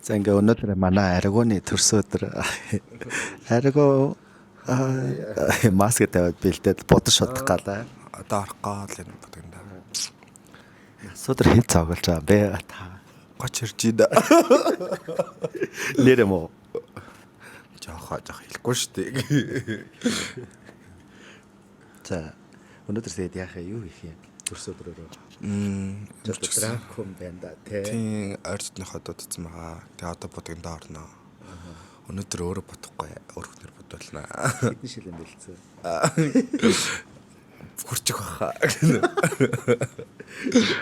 За ингээ өнөөдөр манай аригууны төрсөн өдөр аригуу маск тавиад бэлдээд бодож шодох галаа. Одоо орох гол энэ бодгонда. Содор хэд цаагалж байгаа бэ та? Гоч ирж ийдэ. Нэр юм уу? Жоох хэлэхгүй шүү дээ. За өнөөдөр тэгээд яахаа юу хийх юм? Төрсөн өдрөөрөө. Дракон бэнда тий. Тийм ойртны хотод утсан байгаа. Тэгээ одоо бодгонда орно. Өнөөдөр өөрөө бодохгүй өөрхнөр бодуулна. Хэдэн шилэн бэлдсэн. Хүрчих баха.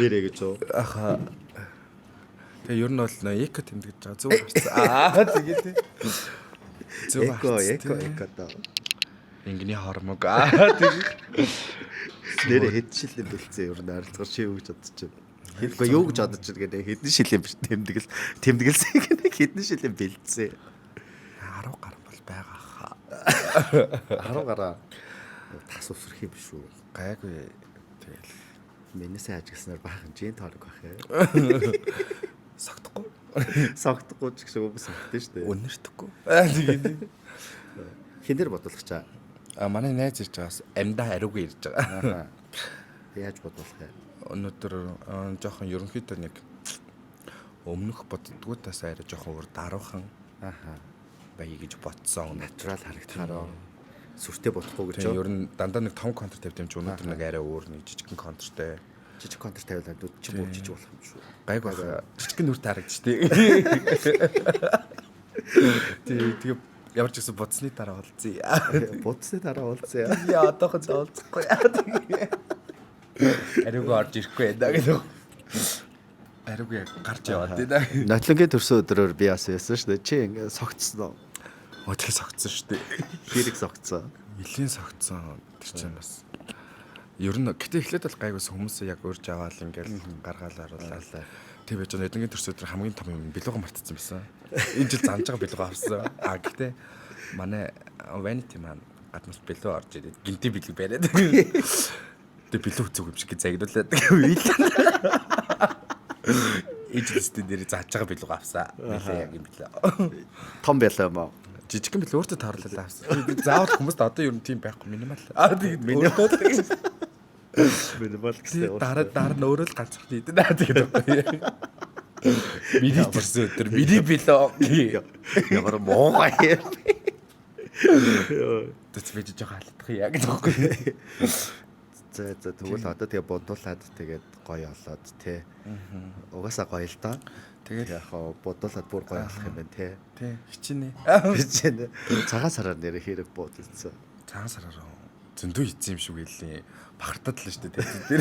Нэрээ гэж үү? Аха. Тэгээ ер нь бол эко тэмдэгдэж байгаа зүг харцсан. Тэгээд зүг Эко даа. Ингэний хормог. Тэгээд нэрээ хэдэн шилэн бэлдсэн ер нь харилцаар чи юу гэж бодож байна? Хэлгүй юу гэж бодож байна гэдэг хэдэн шилэн тэмдэглэсэн гэдэг хэдэн шилэн бэлдсэн. 10 гаруй бол байгаа хаа. 10 гараа тас усрах юм шүү. Гайгүй. Тэгэл Минийсээ ажигласнаар баахан жин тоолог бах ээ. согтохгүй. Согтохгүй ч гэсэн үгүй согтдээ шүү дээ. Үнэртэхгүй. Тэгээд Хинээр бодуулах чаа. манай найз ирж байгаас амьдаа ариугүй ирж байгаа. Яаж бодуулах вэ? Өнөөдөр жоохон ерөнхийдөө нэг өмнөх боддгоотаас арай жоохон өөр даруухан бай гэж бодсон. Натурал харагдахаараа сүртэй бодохгүй гэж. Тэгээ ер нь дандаа нэг том контр тавьд юм чи өнөөдөр нэг арай өөр нэг жижигхэн контртэй. Жижиг контр тавилаад дүд чи бүр жижиг болох юм шүү. Гайгүй баха. Жижигхэн нүрт харагдаж тий. Тэгээ ямар ч гэсэн бодсны дараа болцъя. Будсны дараа уулзъя. Яа одоохон заалцахгүй. Ариугүй орж ирэхгүй даа гэдэг. Ариугүй гарч яваад тий. Нотлонгийн төрсөн өдрөөр би бас яасан шүү дээ. Чи ингээ согтсон уу? Өдөр согцсон шүү дээ. Хэрэг согтсон. Нилийн согцсон тэр чинь бас. Ер нь гэтээ эхлээд бол гайгүйс хүмүүс яг урьж аваал ингээл гаргаал харууллаа. Тэг байж байгаа эдгээр төрсөн өдөр хамгийн том юм билуга мартцсан байсан. Энэ жил занж байгаа билуга авсан. Гэтээ манай vanity маань гаднаас билүү орж ирээд гинти билүү бариад. Тэг билүү зүг юм шиг загнуулаад үйл. Эжлэстэн дээр зааж байгаа билүү авсан. Нилээ яг юм билээ. Том байлаа юм аа. Жижигхэн бил өөртөө таарлалаа авсан. Заавал хүмүүст одоо ер нь тийм байхгүй минимал. Тэгээд минимал гэсэн. дараа нь өөрөө л ганцхан хийдэ. Тэгээд миний төрсөн өдөр миний билээ. Ямар муухай юм. Тэц би жоо халдах яа гэдэг. За тэгвэл одоо тэгээ бодуулаад тэгээд гоё олоод тий. Угаасаа гоё л доо. Тэгээд яг хаа бодуулаад бүр гоё болох юм байна тий. Тий, хичнээн. Хичнээн. Цагаан сараар нэр хэрэг бодсон. Цагаан сараар зөндөө хийсэн юм шиг гэлээ. Бахартаад л шүү дээ тэр.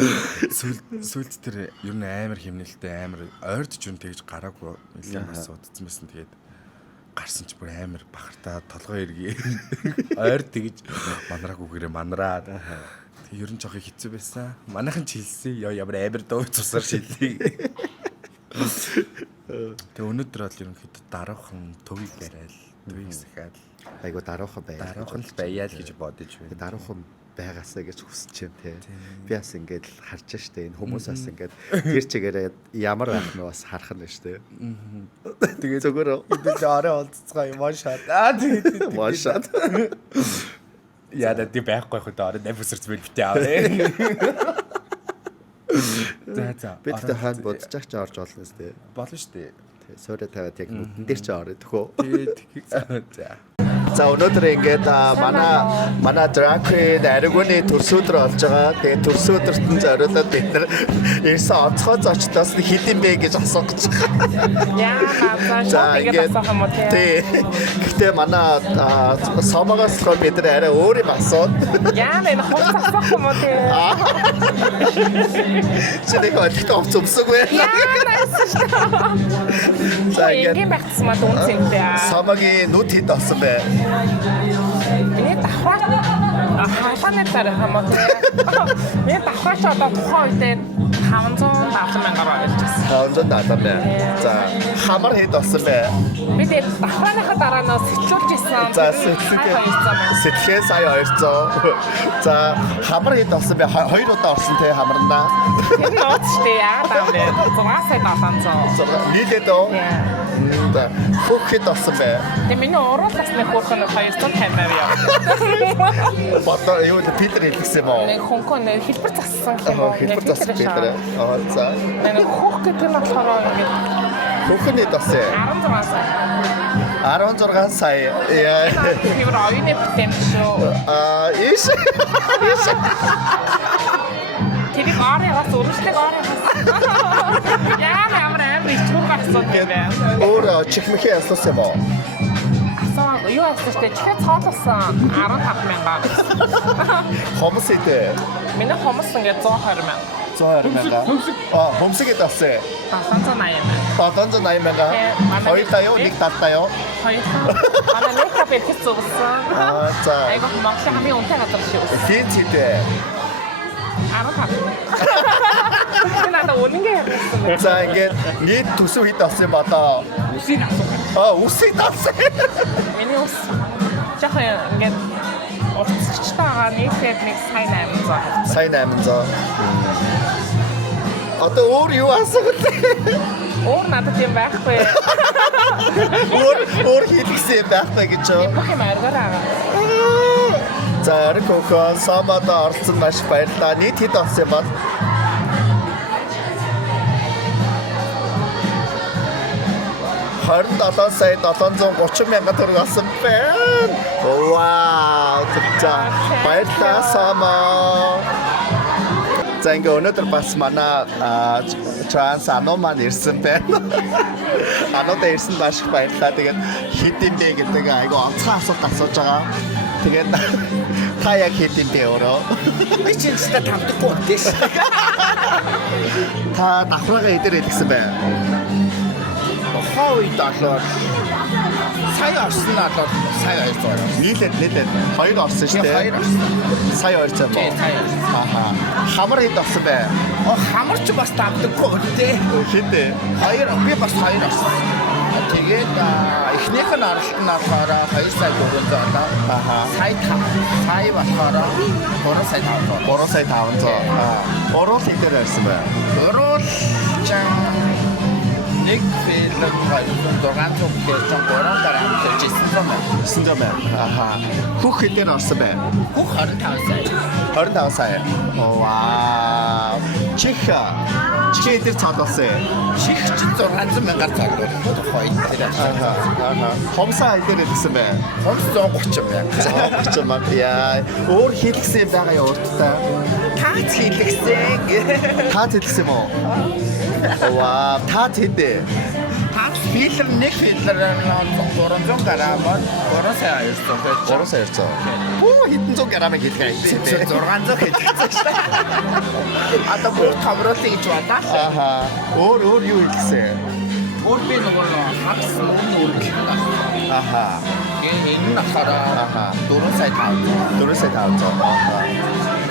Сүлд тэр ер нь амар химнэлтэй амар ойрд ч юм тэгж гараагүй нэлээд бас удацсан байсан тэгээд гарсан ч бүр амар бахартаа толгой эргээ. Ойр тэгж манраагүйгээрээ манраад. Тэг ер нь жоохон хэцүү байсан. Манайхан ч хэлсэн ямар амар дуу цусаар шилээ. Тэг өнөөдөр бол ерөнхийдөө даруухан төвийг барайл, төвийг сахиад. Айгу даруухан байя. Даруухан л байя л гэж бодож байна. Даруухан байгаасаа гэж хүсэж юм те. Би бас ингээд харж штэ энэ хүмүүс бас ингээд тэр чигээрээ ямар байх нь бас харах нь штэ. Тэгээ зөвгөр бид орой олцгоо юм шат. Тэгээд машаад. Яа дэ байхгүй хөө орой нэвсэрч битээ аваа. За. Би тэ хаан бодчих ч орж олно штэ. Болно штэ. Соря тавиад яг нүдэн дээр ч орё төхөө. За. За өнөөдөр ингээд манай Дракон аригууны төрсөн өдөр болж байгаа. Тэгээ төрсөн өдөрт нь зориулаад бид нар ерөөсөө онцгой зочдоос хэдин бэ гэж асуух гэж байгаа. Яа, ингээд асуух юм уу тий. Гэхдээ манай сомогоос бид нар арай өөр юм асууд. Яа, энэ хурц асуух юм уу тий. Чи нэг өдөрт овцомсоггүй. За ингээд багтсан маа үнцэнтэй. Сомогийн нүд хэд болсон бэ? Миний давхар хаалганы дараа хамаатай. Миний давхарч одоо тухайн үед 570 мянгаар ойлжсэн. 570 байна. За хамар хэд болсон бэ? Би тэгээд давхрааныхаа дараа нөө сэтгүүлж исэн. За сэтгэлээ сая 200. За хамар хэд болсон бэ? 2 удаа орсон те хамарнаа. Тэр нууц штэ яагаад вэ? 6,700. Нийлээд үү? За хөх хэд болсон бэ? Тэгээ миний уруулсны хөрхөн 250 яа. Бата юу л Питер хэлсэн юм уу? Нэг хонкон хэлбэр зассан юм уу? Хэлбэр зассан Питер. За Нэг хөх гэдэг нь болохоор ингээд хөхний дасаа 16 сая. Яа. тэр оюуны бүтээн шүү. Иш. Тэр гаарыгаас өрөжлөг гаарыгаас. Ямар ичгүй гарсан юм бэ? Өөр чихмэхээ асуусан юм уу? Юу асууж тэ чихээ цоолсон 15 мянга. Хомс идэ. Миний хомс ингээд 120 мянга. 120 мянга. Хомсгээ дасаа. 780 мянга. 780 мянга. Хоёр таяо, нэг талтай юу? Хоёр таа. Манай нэг та бэрхэж зүгсэн. За. Айгуу Монголын хамгийн үнэтэй газар шүү. Хин цэдэ. 15. Надад үнэнгээ ярьсан. За ингээд нийт төсөв хэд болсон юм ба одоо? Үсийг асуух. Үсийг дасаа. Миний ус жоохон ингээд уцчтайгаа нийлээд нэг сая 800. Сая 800. Одоо өөр юу асуух вэ? Өөр надад юм байхгүй. Өөр хийлгсэн юм байхгүй гэж юу? Бүх юм аргаар. За орхихон самада орсон маш баярлалаа. Нийт хэд болсон юм бэ? $27 сая 730 мянган төгрөг олсон байна. Вау! За баярлалаа самаа. За ингээ өнөөдөр бас манай транс аноо маань ирсэн байна. Ануудаа ирсэн маш их баярлалаа. Тэгээд хэдийн бэ гэдэг айгу онцгой асуулт асууж байгаа. Тэгээд та яг хэдийн бэ өөрөө? Би ч ихтэй тавдаггүй дээ. Та давхраагаа эдэр хэлсэн бай. Хоо үед олоод сая орсон олоод сая 200. Нийлээд 2 орсон шүү дээ. 2 орсон. Сая 200 боо. Аха. Хамар хэд орсон бэ? Хамарч бас тавдаггүй дээ. Хэдэ? 2 би бас 2 орсон. Тэгээд эхнийх нь оролт нь болохоор 2 сая 400 одоо. Аха. Сая 5. Сая болохоор 3 сая 500. 3 сая 500. Орол эдэр орсон бай. Орол нэг филм дөрван цогтой гурван дараа хэлжсэн 900 байна. Аха. Хөх эдэр орсон бай. Бүх 25 сая. 25 сая. Вау. Чихээ эдэр цаалуулсан. Чих ч 600 мянгаар цаглуулсан тухай тэр. Аха. Хомсаа эдэр хэлсэн бай. Хомс 130 мянга. 130 мянга. Яа. Өөр хийлгсэн юм байгаа юу урдтай? Таац хийлгсэн. Та хэлсэн юм уу? Вау, та хэдэ? Таац филм нэг филм 300 грамм 3 сая 200 байж. 3 сая 200. Оо, хэдэн зуун грамм хэлгээ. 600 хэлчихсэн шүү дээ. Одоо бүр тавруулах гэж бодоо. Аха. Өөр юу хэлсэн? Өөр би нөгөө хагас өөр гэх юм. Аха. Энэ нь ахаараа 4 сая 500. 4 сая 500. Аха.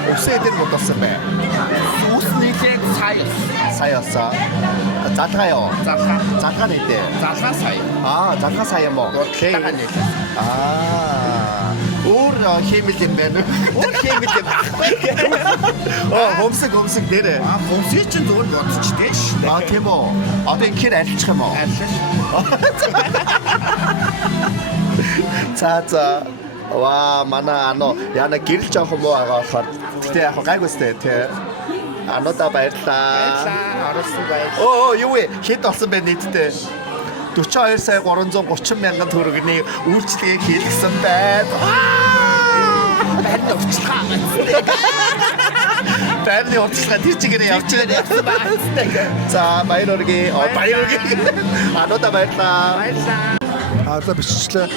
Өсөө эдэр бодсон бай. Үсний зэг сая. Сая олсон. Залгаа юу? Залгаа нэтэ. Залгаа сая. Залгаа сая юм уу? Окей. Өөр хэмэл юм байна. Өөр хэмэл юм байна. Хомсог нэрэ. Хомсыг чинь зүгээр бодчихтэй шүү дээ. Тийм үү. Одоо инхээр арилчих юм уу? Арилж. За. Ваа, манай яна гэрэл жоох юм уу байгаа болохоор тэгтээ яг гайгүй сте тий. Ануудаа баярлаа. Орсон баярлаа. Юу вэ? Хэд болсон бэ нийтдээ? 42 сая 330 мянган төгрөгийн үйлчлэгийг хийлгсэн байна. Барьны урчлагаа. Барьны урчлагаа тэр чигээрээ явж байгаа. За, баяр үргээ. Ануудаа баярлаа. За биччлээ.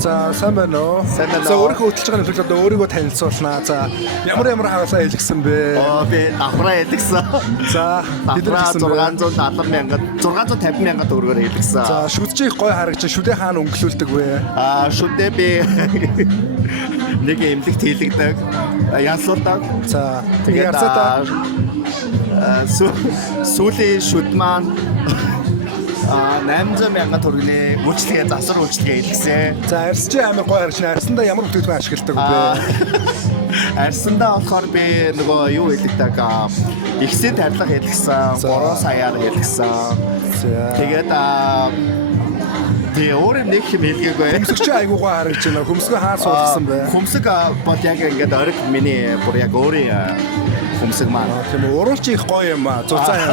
За сайн байна уу? Сайн байна За уу? өөрийнхөө хөтлж байгаа нөхөрлөд өөрийгөө танилцуулнаа. За ямар хагасаа хэлгсэн бэ? Би давхраа хэлгсэн. За бид нар хэлсэн бэ? 650 мянган төгрөгөөр хэлгсэн. За шүдчих гой харагч шүдэ хаана өнгөлүүлдэг вэ? Шүдэ би нэг эмнэлэгт хийлэгдэг. Янсуулдаг. За Тэгээд янзаа сүүлийн шүд маань 800 мянган төгрөгийн үйлчлэгээ засвар үйлчлэгээ илгэсэн. За арьс чи амар гоё харж байна. Арьсандаа ямар бүтээгдэхүүн ашигладаг вэ? Арьсандаа болохоор би нөгөө юу хэлдэг ихсийн тарилга хэлгэсэн, 3 саяар хэлгэсэн. Тэгээд өөр нэг юм хэлгээгүй. Хөмсөг чи айгуугаа харагдаж байна. Хөмсгөө хаа суулгасан бэ? Хөмсөг бол яг ингээд ориг миний бүр яг өөрийн хөмсөг маань. Тийм уу, уруулч их гоё юм аа. Зузаан юм.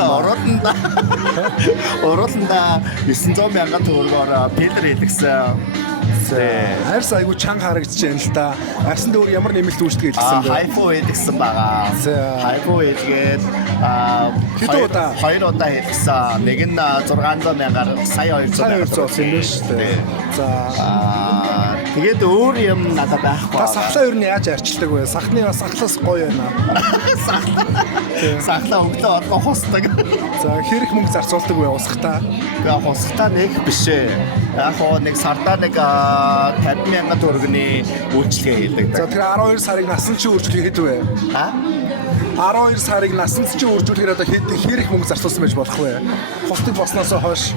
Урууланда 900 мянган төгрөгөөр пилер хэлгэсэн. Арьс айгуу чанга харагдаж байна л да. Арьсан дээр ямар нэмэлт үүсдэг хэлсэн бэ? Хайфу хэлгэсэн байгаа. Хайфу хэлгээд хэдэн удаа? 2 удаа хэлгэсэн. Нэг нь 600 мянгаар сая 200 юм байна шүү дээ. За тэгээд өөр юм надад байхгүй. Та сахлаа ер нь яаж арчилдаг вэ? Сахны сахлаас гоё байна. Сахлаа өглөө орго хусдаг. За хэрэг мөнгө зарцуулдаг вэ усахтаа? Гэхдээ хусахтаа нэг биш ээ. Яг хоо нэг сардаа нэг 50 мянган төгрөгийн үйлчлэгээ хийдэг. За тэр 12 сарыг насан чи үржүүлэх хэд вэ? 12 сарыг насан чи үржүүлэхээр одоо хэрэг мөнгө зарцуулсан байж болох вэ? Хусдаг босноос хойш.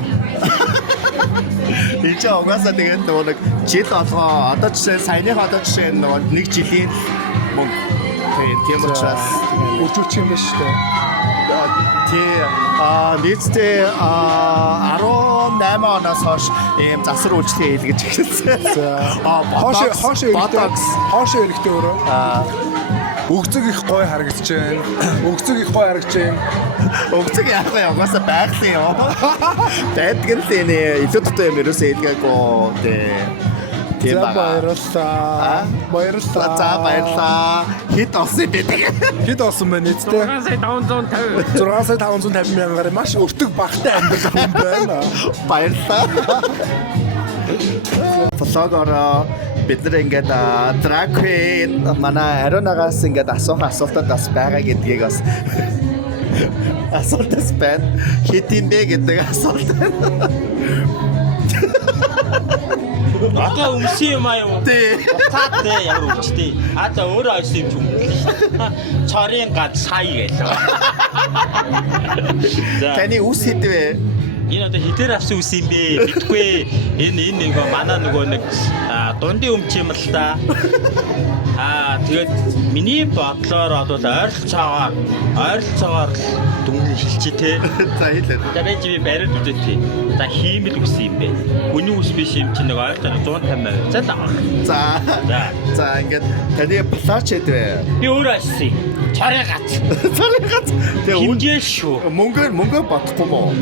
Энд чинь угаасаа тэгээд нөгөө нэг жил болгоо одоо жишээ саяных одоо жишээ нөгөө нэг жилийн мөнгө тийм учраас үржүүлчих юм байна шүү дээ. Нийтдээ 18 оноос хойш ийм засвар үйлчлэгээ хийлгэж эхэлсэн. Хоошо эрэхтэй өөрөө. Өгцөг их гоё харагдаж байна. Өгцөг их гоё харагдаж байна. Өгцөг яг угаасаа байгалийн юм. Байдаг л энэ илүү дутуу юм ерөөсөө хэлгээгүй тийм баярлалаа. Баярлалаа. За баярлалаа. Хэд олсон байдаг. Хэд олсон бэ нийтдээ? 6,550 мянгаар маш өртөг багтай амьдрал юм байна. Баярлалаа. Флогоор бид нар ингээд Drag Queen манай Аронагаас ингээд асуух асуултад бас байгаа гэдгийг бас асуултаас байна. Хэд юм бэ гэдэг асуулт. Одоо өмсөн юм аа юу? Тий. Цаатай ямар өвчтэй. За өөрөө ойсон юм ч өмглөө шүү дээ. Цорын гад сая гэлээ. Таны үс хэд вэ? Энэ одоо хитэр авсан үс юм бэ? Битгүй. Энэ нөгөө манай нөгөө нэг дундын өмч юм л та. Тэгээд миний бодлоор одоо ойролцоогоор дүнгийн шилчээ те. За хэлээ. За би бариад үзээ те. За хиймэл үс юм бэ. Хүний үс биш юм чинь нэг ойролцоогоор 150%. За лаа. За ингээд таны плач хэд вэ? Би өөрөө ашиг. Цорын гац. Цорын гац. Тэгээ үнгээ шүү. Мөнгө бодохгүй мó.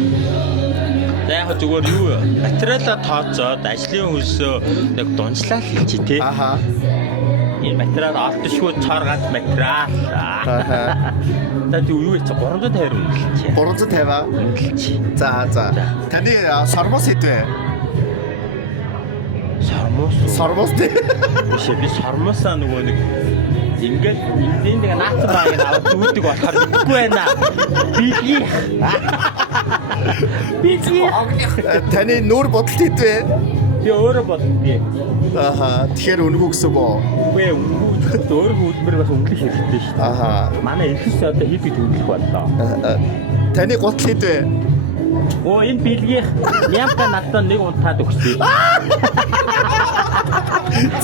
Яг зүгээр юу материалаа тооцоод ажлын хөлсөө нэг дунджлал хийчих тий. Энэ материал алтшгүй цор ганц материал. За тий юу хийчих 350 үнэлчих. 350 үнэлчих. За. Таны сормос хэд вэ? Сормос тий. Биш би сормосаа нөгөө нэг ингээд энд нэг наацсан баг аваад зүгдэг болохоор үгүй байна. Би Таны нүүр бодолт хэд вэ? би өөрөө боддгий. Тэгэхээр өнгө гэсэн боо. Үгүй өөрөө хөдөлмөр бас өнгөлөх хэрэгтэй шүү дээ. Манай ихс одоо хэд бид өнгөлөх боллоо. Таны гутал хэд вэ? Энэ бэлгийн нямка надад нэг унтаад өгсөн.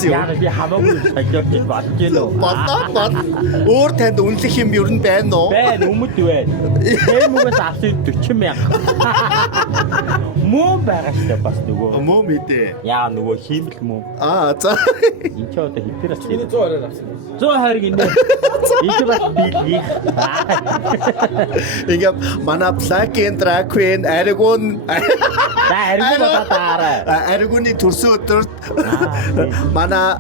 Яа би хамаагүй солиорч бодож байна. Өөр танд үнэлэх юм ер нь байна уу? Байна өмд байна. Тэмүгээс авсан 40 мянга. Мөн байгаа шүү бас нөгөө. Мөн мэдээ. Яа нөгөө хиймэл мөн. За. Энд ч одоо хитэрээс 120-аар авсан. 120 гинэ. Энд бас бэлгийн. Ингээд манай Black and Drag Queen Aragon Aragon-ы төрсөн өдөрт манай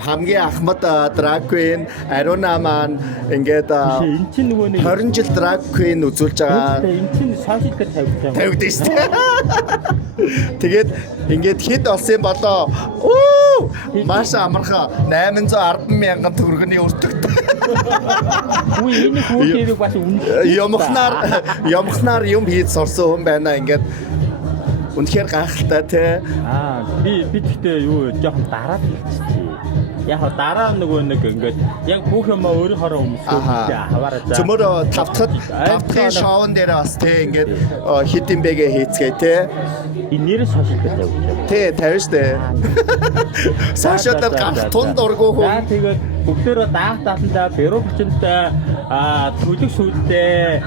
хамгийн ахмад Drag Queen Arona маань ингээд энэ чинь нөгөө нэг 20 жил Drag Queen үзүүлж байгаа. Энэ чинь сошиал дээр тавигдсан шүү дээ. Тэгээд ингээд хэд олсон болоо. Маш амархан 810 мянган төгрөгийн өртөгтэй. Үгүй энэ хүүхдийг бас Ямхнаар юм хийж сурсан хүн байна ингээд үнэхээр гайхалтай тий. Би гэхдээ юу жоохон дараад хэлчихье. Яг дараа нөгөө нэг ингээд яг бүх юм өөрийнхөө өмсөж хаваараа. Цөмөрөө тавтахын шоун дээр бас те ингээд хитэн бэгээ хийцгээ те. Энэ нэрээ сошиал дээр явуулж байна. Тэ тавьж тэ. Сошиалд гарах тунд ургуу За хүн. тэгээд бүгдээрээ даах таатантай, бэрүү бичэнтэй, төлөв сүлдээ,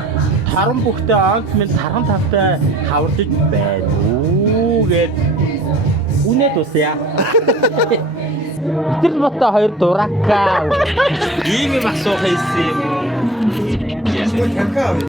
таран бүхтэй, онц минь тархан тавтай хаврдаж байна. Үгээд үнэт усяа. Итэл ботой хоёр дуракаа. Ийм юм асуух хийсэн юм.